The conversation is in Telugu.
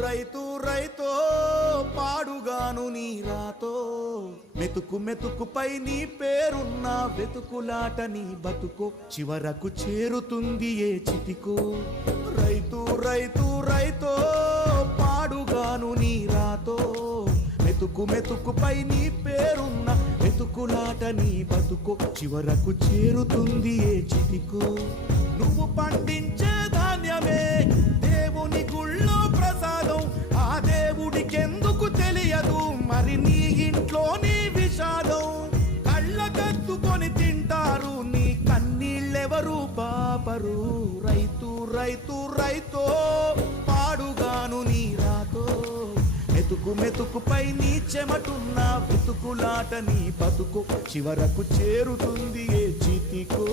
రైతు రైతో పాడుగాను నీ రాతో మెతుకు మెతుకుపై నీ పేరున్న వెతుకులాట నీ బతుకో చివరకు చేరుతుంది ఏ చితికో రైతు రైతు రైతో పాడుగాను నీ రాతో మెతుకు మెతుకుపై నీ పేరున్న వెతుకులాట నీ బతుకో చివరకు చేరుతుంది ఏ చితికో నువ్వు పండించే ధాన్యమే దేవుని గుళ్ళో ప్రసాదం ఆ దేవుడికెందుకు తెలియదు మరి నీ ఇంట్లో నీ విషాదం కళ్ళకత్తుకొని తింటారు నీ కన్నీళ్ళెవరు పాపరు రైతు రైతు రైతో పాడుగాను నీ రాతో మెతుకు మెతుకుపై నీ చెమటున్న వెతుకులాట నీ బతుకు చివరకు చేరుతుంది ఏ చితికో